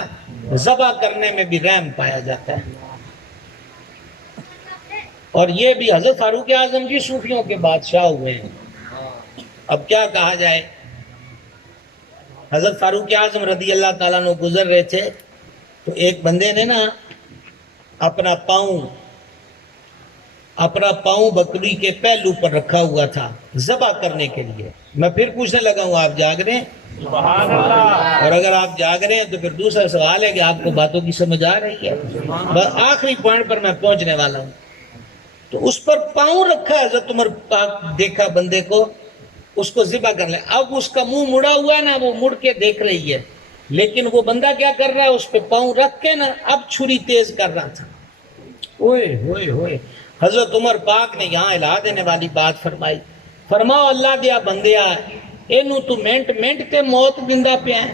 ذبح کرنے میں بھی رحم پایا جاتا ہے۔ اور یہ بھی حضرت فاروق اعظم جی صوفیوں کے بادشاہ ہوئے ہیں۔ اب کیا کہا جائے، حضرت فاروق اعظم رضی اللہ تعالیٰ عنہ گزر رہے تھے تو ایک بندے نے نا اپنا پاؤں بکری کے پہلو پر رکھا ہوا تھا ذبح کرنے کے لیے۔ میں پھر پوچھنے لگا ہوں آپ جاگ رہے ہیں؟ سبحان اللہ۔ اور اگر آپ جاگ رہے ہیں تو پھر دوسرا سوال ہے کہ آپ کو باتوں کی سمجھ آ رہی ہے؟ بس آخری پوائنٹ پر میں پہنچنے والا ہوں۔ تو اس پر پاؤں رکھا، حضرت عمر پاک دیکھا بندے کو، اس کو ذبح کر لیں۔ اب اس کا منہ مڑا ہوا ہے نا، وہ مڑ کے دیکھ رہی ہے، لیکن وہ بندہ کیا کر رہا ہے، اس پہ پاؤں رکھ کے نا اب چھری تیز کر رہا تھا۔ اوئے ہوئے ہوئے، حضرت عمر پاک نے یہاں ہلا دینے والی بات فرمائی، فرماؤ اللہ دیا بندیا اینو تو منٹ کے موت دندہ پہ ہیں۔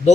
2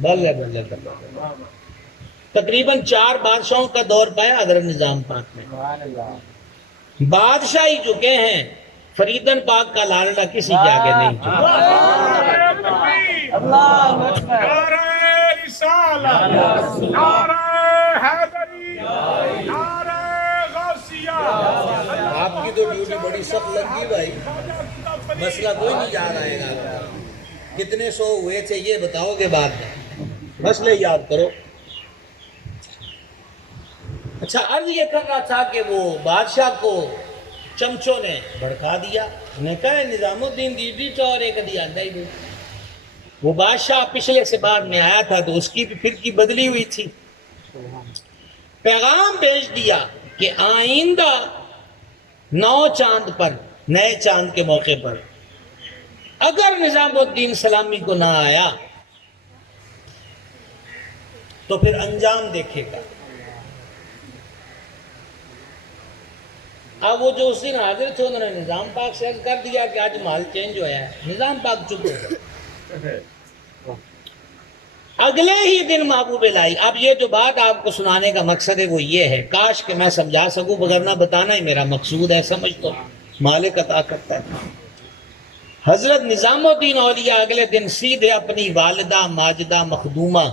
بلے بلے بلے تقریباً 4 بادشاہوں کا دور پایا حضرت نظام پاک نے. بادشاہ ہی چکے ہیں, فریدن پاک کا لالنا کسی کے آگے نہیں چکا. اللہ اکبر. نعرہ رسالت، نعرہ حیدری، نعرہ غوثیہ. آپ کی تو ڈیوٹی بڑی سخت لگی بھائی, مسئلہ کوئی نہیں یاد آئے گا. کتنے سو ہوئے تھے یہ بتاؤ گے بعد میں, مسئلے یاد کرو. اچھا, عرض یہ کر رہا تھا کہ وہ بادشاہ کو چمچوں نے بھڑکا دیا. انہیں کہا نظام الدین دی چور ایک دیا نہیں دی. وہ بادشاہ پچھلے سے بعد میں آیا تھا تو اس کی بھی پھر کی بدلی ہوئی تھی. پیغام بھیج دیا کہ آئندہ 9 چاند پر, نئے چاند کے موقع پر اگر نظام الدین سلامی کو نہ آیا تو پھر انجام دیکھے گا. اب وہ جو اس دن حاضر تھے انہوں نے نظام پاک سے عرض کر دیا کہ آج مال چینج ہوا ہے. نظام پاک چپ ہو گئے. اگلے ہی دن محبوب الہی. اب یہ جو بات آپ کو سنانے کا مقصد ہے وہ یہ ہے, کاش کہ میں سمجھا سکوں, وگرنہ بتانا ہی میرا مقصود ہے. سمجھ تو مالک عطا کرتا ہے. حضرت نظام الدین اولیاء اگلے دن سیدھے اپنی والدہ ماجدہ مخدومہ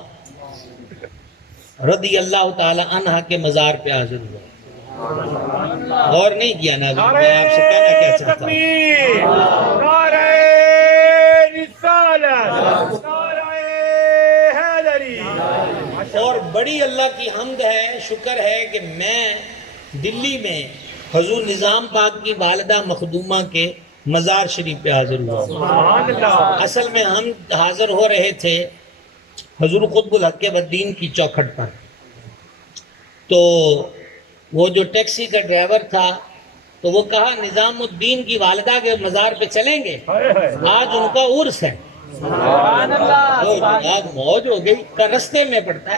رضی اللہ تعالی عنہ کے مزار پہ حاضر ہوئے. غور نہیں کیا نا, میں آپ سے کہنا کیا چاہتا ہوں. تکبیر، نعرہ رسالت، نعرہ حیدری. اور بڑی اللہ کی حمد ہے, شکر ہے کہ میں دلی میں حضور نظام پاک کی والدہ مخدومہ کے مزار شریف پہ حاضر ہوا. سبحان اللہ. اصل میں ہم حاضر ہو رہے تھے حضور قطب الحق والدین کی چوکھٹ پر. تو وہ جو ٹیکسی کا ڈرائیور تھا تو وہ کہا نظام الدین کی والدہ کے مزار پہ چلیں گے, آج ان کا عرس ہے. سبحان اللہ. تو جناب موج ہو گئی, کا رستے میں پڑتا ہے.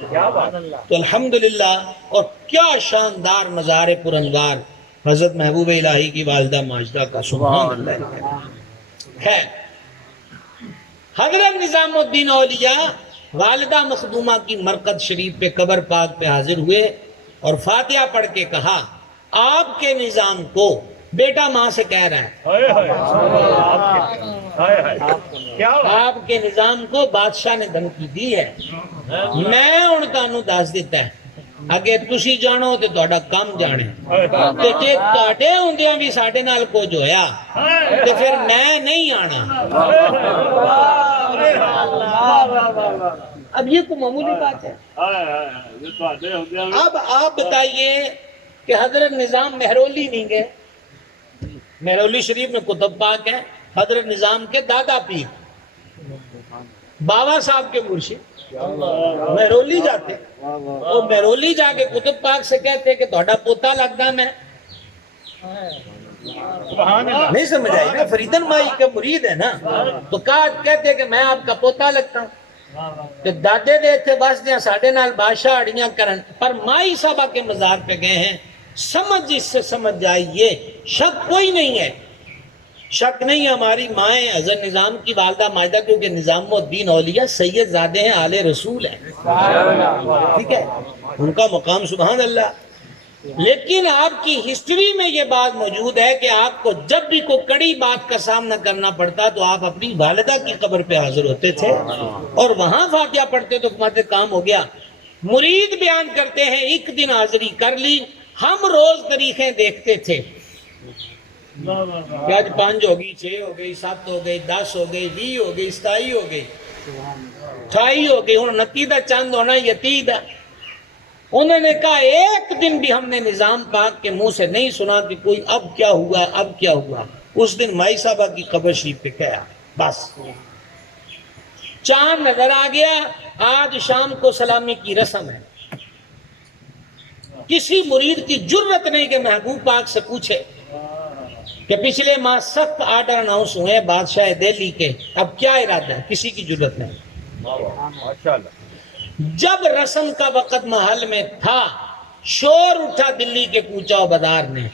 کیا بات. تو الحمدللہ. اور کیا شاندار مزار پرانوار حضرت محبوب الہی کی والدہ ماجدہ کا, سبحان اللہ ہے. حضرت نظام الدین اولیاء والدہ مخدومہ کی مرقد شریف پہ قبر پاک پہ حاضر ہوئے اور فاتحہ پڑھ کے کہا آپ کے نظام کو بیٹا ماں سے کہہ رہا ہے, کیا آپ کے نظام کو بادشاہ نے دھمکی دی ہے, میں ان کانوں دس دیتا ہے اگے تسی جانو تے تہاڈا کم جانے, تے جے تہاڈے ہوندیاں بھی ساڈے نال کچھ ہویا تے پھر میں نہیں آنا. اب یہ کوئی معمولی بات ہے. اب آپ بتائیے کہ حضرت نظام مہرولی نہیں گئے. مہرولی شریف میں کتب پاک ہے, حضرت نظام کے دادا پیر بابا صاحب کے مرشد مہرولی جاتے, اور مہرولی جا کے کتب پاک سے کہتے کہ تہاڈا پوتا لگدا میں. نہیں سمجھ آئی نا, فریدن مائی کا مرید ہے نا, تو کہتے کہ میں آپ کا پوتا لگتا ہوں. کہ دادے دے تھے بس دیاں ساڑھے نال بادشاہ اڑیاں کرن, پر مائی صاحبہ کے مزار پہ گئے ہیں. سمجھ اس سے سمجھ جائیے, شک کوئی نہیں ہے, شک نہیں. ہماری مائیں حضرت نظام کی والدہ ماجدہ, کیونکہ نظام الدین اولیاء سید زادے ہیں, آل رسول ہیں, ٹھیک ہے, ان کا مقام سبحان اللہ. لیکن آپ کی ہسٹری میں یہ بات موجود ہے کہ آپ کو جب بھی کوئی کڑی بات کا سامنا کرنا پڑتا تو آپ اپنی والدہ کی قبر پہ حاضر ہوتے تھے اور وہاں فاتحہ پڑھتے تو ہمارے کام ہو گیا. مرید بیان کرتے ہیں ایک دن حاضری کر لی, ہم روز تاریخیں دیکھتے تھے کہ آج 5 ہو گئی, 6 ہو گئی, 7 ہو گئی, 10 ہو گئی, 20 ہو گئی, 27 ہو گئی, 28 ہو گئی, ہوں 29 دا چاند ہونا, یتید. انہوں نے کہا ایک دن بھی ہم نے نظام پاک کے منہ سے نہیں سنا کہ کوئی اب کیا ہوا, اب کیا ہوا. اس دن مائی صاحبہ کی قبر شریف پہ کہا بس چاند نظر آ گیا, آج شام کو سلامی کی رسم ہے. کسی مرید کی جرت نہیں کہ محبوب پاک سے پوچھے کہ پچھلے ماہ سخت آرڈر اناؤنس ہوئے بادشاہ دہلی کے, اب کیا ارادہ ہے, کسی کی جرت نہیں. جب رسم کا وقت محل میں تھا شور اٹھا دلی کے کوچہ و بازار میں,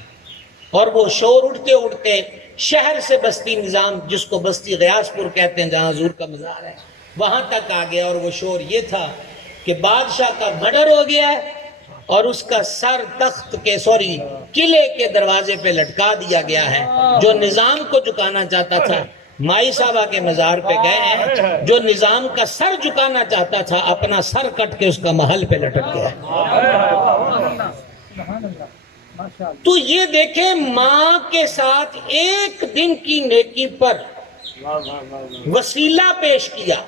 اور وہ شور اٹھتے اٹھتے شہر سے بستی نظام, جس کو بستی غیاث پور کہتے ہیں جہاں حضور کا مزار ہے, وہاں تک آ گیا اور وہ شور یہ تھا کہ بادشاہ کا مرڈر ہو گیا ہے اور اس کا سر تخت کے قلعے کے دروازے پہ لٹکا دیا گیا ہے. جو نظام کو جھکانا چاہتا تھا مائی صاحبہ کے مزار پہ گئے ہیں. جو نظام کا سر جھکانا چاہتا تھا اپنا سر کٹ کے اس کا محل پہ لٹک گیا. تو یہ دیکھیں ماں کے ساتھ ایک دن کی نیکی پر وسیلہ پیش کیا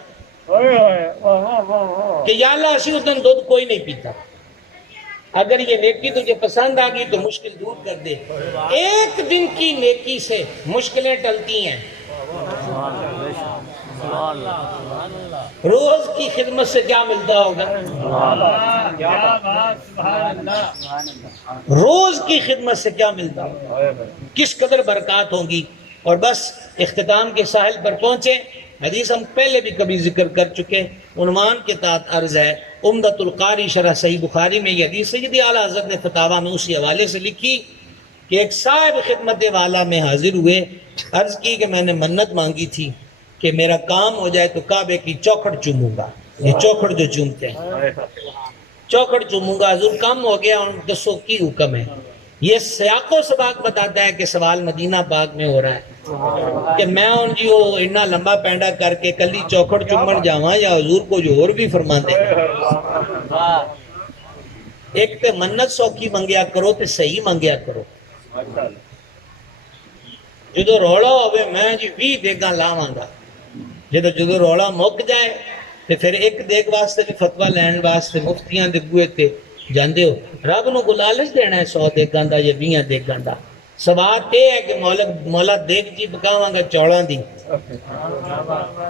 کہ یا اللہ اسی اس دن دودھ کوئی نہیں پیتا. اگر یہ نیکی تجھے پسند آ گئی تو مشکل دور کر دے. ایک دن کی نیکی سے مشکلیں ٹلتی ہیں. روز کی خدمت سے کیا ملتا ہوگا؟ روز کی خدمت سے کیا ملتا ہوگا؟ کس قدر برکات ہوں گی. اور بس اختتام کے ساحل پر پہنچے. حدیث ہم پہلے بھی کبھی ذکر کر چکے. عنوان کے تحت عرض ہے عمدۃ القاری شرح صحیح بخاری میں یہ حدیث سیدی اعلیٰ حضرت نے فتاویٰ میں اسی حوالے سے لکھی کہ ایک صاحب خدمت والا میں حاضر ہوئے. عرض کی کہ میں نے منت مانگی تھی کہ میرا کام ہو جائے تو کعبے کی چوکھٹ چوموں گا. یہ چوکھٹ جو چومتے ہیں چوکھٹ چوموں گا. حضور کام ہو گیا. دسو کی حکم ہے. یہ سیاق و سباق بتاتا ہے کہ سوال مدینہ پاک میں ہو رہا ہے کہ میں ان جی وہ اتنا لمبا پینڈا کر کے کلی چوکھٹ چومن جاواں یا حضور کو جو اور بھی فرما دے. ایک تے منت سوکھی منگیا کرو تے صحیح منگیا کرو. جدو روڑا ہوئے میں جی 20 دیگاں لاواں گا. جدو روڑا مک جائے تے پھر ایک دیگ واسطے بھی فتوہ لین واسطے مفتیاں دے بوئے تے جاندے ہو. رب نو کو لالچ دینا ہے 100 دیگاں دا یا 20 دیگاں دا. سوات یہ ہے کہ مولا دیکھ جی پکاواں گا چوڑاں دی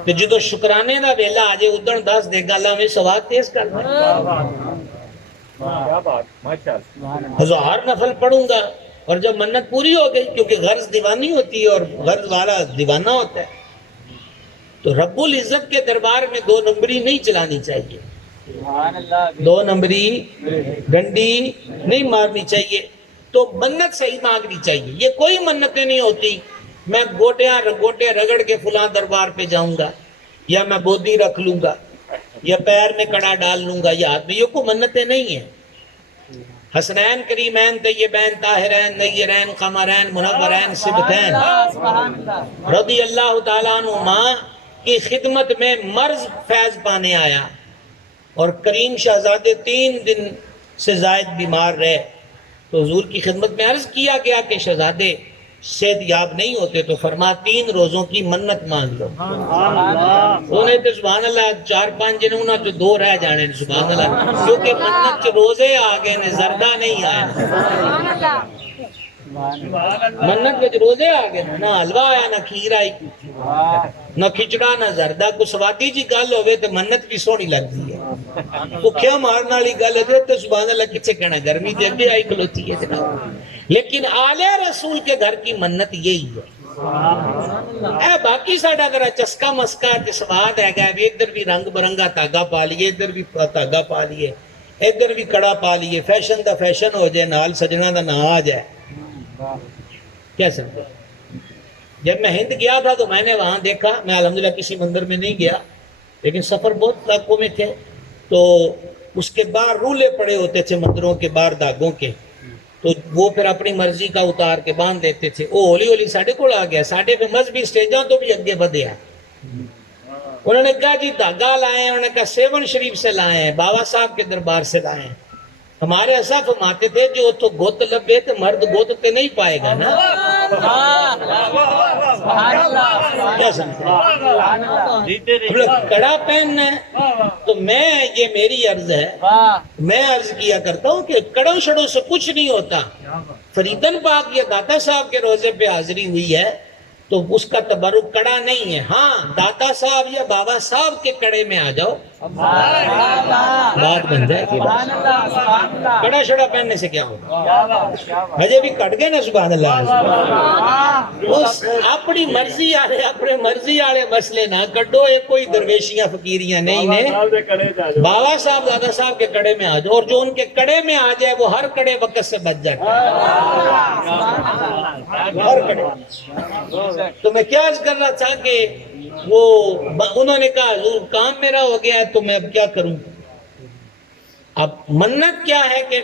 کہ جدو شکرانے دا ویلا آجے ادھر 10 دیگاں لاویں سوات تیز کر دیں. ہزار نفل پڑھوں گا. اور جب منت پوری ہو گئی کیونکہ غرض دیوانی ہوتی ہے اور غرض والا دیوانہ ہوتا ہے تو رب العزت کے دربار میں 2 نمبری نہیں چلانی چاہیے. 2 نمبری ڈنڈی نہیں مارنی چاہیے. تو منت صحیح مانگنی چاہیے. یہ کوئی منتیں نہیں ہوتی میں گوٹے رگڑ کے فلاں دربار پہ جاؤں گا یا میں بودی رکھ لوں گا یا پیر میں کڑا ڈال لوں گا یا ہاتھ میں. یہ کوئی منتیں نہیں ہیں. حسنین کریمین طیبین طاہرین نیرین قمرین منورین سبتین رضی اللہ تعالیٰ عنہما کی خدمت میں مرض فیض پانے آیا اور کریم شہزادے 3 دن سے زائد بیمار رہے. تو حضور کی خدمت میں عرض کیا گیا کہ شہزادے صحت یاب نہیں ہوتے تو فرما 3 روزوں کی منت مانگ لو. انہیں تو سبحان اللہ 4-5 جنہوں نے تو 2 رہ جانے سبحان اللہ کیونکہ منت چ روزے آگئے نے زردہ نہیں آیا. منت وچ روزے آگئے نہ حلوہ آیا نہ کھیر آئی نہ کھچڑا نہ زردہ. کو سواتی جی گل ہوئے تو منت بھی سونی لگ دی ہے. وہ کیا مارنا لی گل ہے تو سبحان اللہ کچھے کہنا گرمی دے اگے آئی کھلوتی ہے جناب. لیکن آل رسول کے گھر کی منت یہی ہے. اے باقی ساڑھا ذرا چسکا مسکا سواد ہے گا. ادھر بھی رنگ برنگا تاگا پا لیے ادھر بھی تاگا پا لیے ادھر بھی کڑا پا لیے. فیشن دا فیشن ہو جائے نال سجنہ دا نہ آ جائے. کیا سمجھے. جب میں ہند گیا تھا تو میں نے وہاں دیکھا. میں الحمدللہ کسی مندر میں نہیں گیا لیکن سفر بہت علاقوں میں تھے تو اس کے باہر رولے پڑے ہوتے تھے مندروں کے باہر داغوں کے. تو وہ پھر اپنی مرضی کا اتار کے باندھ دیتے تھے. وہ ہولی ہولی ساڑھے کو آ گیا. ساڑھے پہ مذہبی سٹیجاں تو بھی اگے بدھے ہیں. انہوں نے کہا جی دھاگا لائے ہیں. انہوں نے کہا 7 شریف سے لائے ہیں بابا صاحب کے دربار سے لائے ہیں. ہمارے ایسا فرماتے تھے جو تو گوت لبے تو مرد گوت تے نہیں پائے گا نا. کیا سمجھتے کڑا پہننا ہے تو میں یہ میری عرض ہے میں عرض کیا کرتا ہوں کہ کڑوں شڑوں سے کچھ نہیں ہوتا. فریدن پاک یا داتا صاحب کے روزے پہ حاضری ہوئی ہے تو اس کا تبرک کڑا نہیں ہے. ہاں داتا صاحب یا بابا صاحب کے کڑے میں آ جاؤ بات بن جائے گی. کڑا شڑا پہننے سے کیا ہوگا. مجھے بھی کٹ گئے نا سبحان اللہ. اپنی مرضی آلے مسئلے نہ کٹو. یہ کوئی درویشیاں فقیریاں نہیں نے. بابا صاحب دادا صاحب کے کڑے میں آ جاؤ اور جو ان کے کڑے میں آ جائے وہ ہر کڑے وقت سے بچ جائے. ہر کڑے. تو میں کیا عرض کر رہا تھا کہ وہ انہوں نے کہا حضور کام میرا ہو گیا ہے تو میں اب کیا کروں؟ اب منت کیا ہے کہ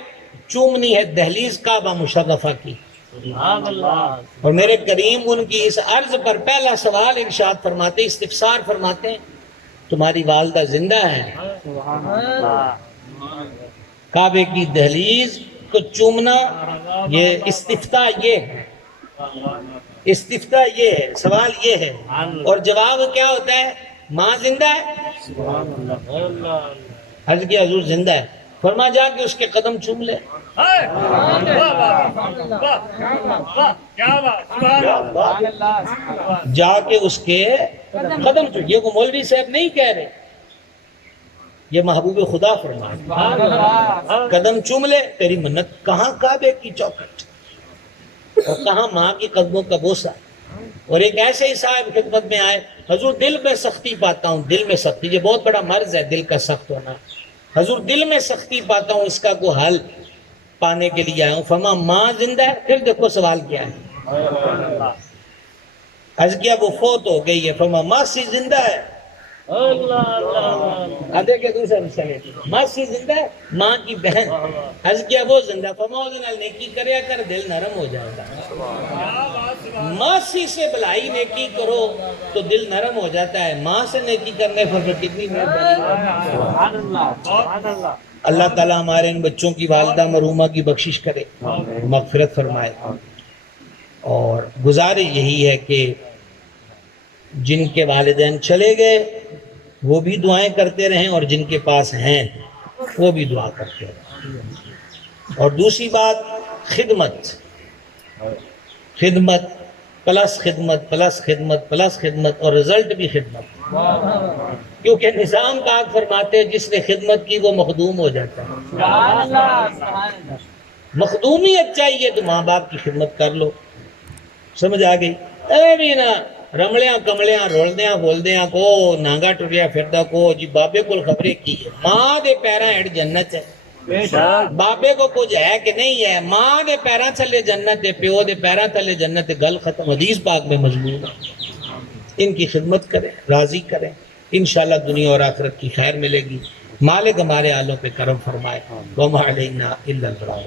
چومنی ہے دہلیز کعبہ مشرفہ کی، اور میرے کریم ان کی اس عرض پر پہلا سوال ارشاد فرماتے، استفسار فرماتے ہیں تمہاری والدہ زندہ ہے؟ کعبے کی دہلیز کو چومنا یہ استفتاء یہ ہے، استفتاء یہ ہے، سوال یہ ہے، اور جواب کیا ہوتا ہے؟ ماں زندہ ہے؟ عرض کیا حضور زندہ ہے، فرما جا کے اس کے قدم چوم لے۔ جا کے اس کے قدم چوم، یہ کو مولوی صاحب نہیں کہہ رہے، یہ محبوب خدا فرمائے قدم چوم لے، تیری منت کہاں کعبے کی چوکھٹ اور کہاں ماں کی قدموں کا بوسہ۔ اور ایک ایسے ہی صاحب خدمت میں آئے، حضور دل میں سختی پاتا ہوں، دل میں سختی، یہ بہت بڑا مرض ہے دل کا سخت ہونا، حضور دل میں سختی پاتا ہوں، اس کا کوئی حل پانے کے لیے آیا ہوں۔ فرما ماں زندہ ہے؟ پھر دیکھو سوال کیا ہے، عرض کیا وہ فوت ہو گئی ہے، فرما ماسی زندہ ہے؟ آدھے کے دوسرے مسئلے، ماسی زندہ ہے؟ ماں کی بہن، عرض کیا وہ زندہ، فرما نیکی کریا کر دل نرم ہو جائے گا۔ ماسی سے بھلائی نیکی کرو تو دل نرم ہو جاتا ہے، ماں سے نیکی کرنے پر کتنی مہربانی۔ اللہ تعالیٰ ہمارے ان بچوں کی والدہ مرحومہ کی بخشش کرے، مغفرت فرمائے، اور گزارش یہی ہے کہ جن کے والدین چلے گئے وہ بھی دعائیں کرتے رہیں، اور جن کے پاس ہیں وہ بھی دعا کرتے رہیں۔ اور دوسری بات خدمت، خدمت پلس خدمت پلس خدمت پلس خدمت، اور رزلٹ بھی خدمت، کیونکہ نظام پاک فرماتے ہیں جس نے خدمت کی وہ مخدوم ہو جاتا ہے۔ مخدومیت چاہیے تو ماں باپ کی خدمت کر لو، سمجھ آ گئی؟ اے بھی نا رمڑیاں کمڑیاں رولدیاں بولدیاں کو نانگا ٹریا پھردا کو جی بابے کو خبریں کی ہے، ماں دے پیراں ہیٹھ جنت ہے، بابے کو کچھ ہے کہ نہیں ہے، ماں دے پیراں تھلے جنت ہے، پیو دے پیراں تھلے جنت ہے، گل ختم، حدیث پاک میں مضمون ہے۔ ان کی خدمت کریں، راضی کریں، انشاءاللہ دنیا اور آخرت کی خیر ملے گی۔ مالک ہمارے حالوں پہ کرم فرمائے، وما علینا الا البلاغ۔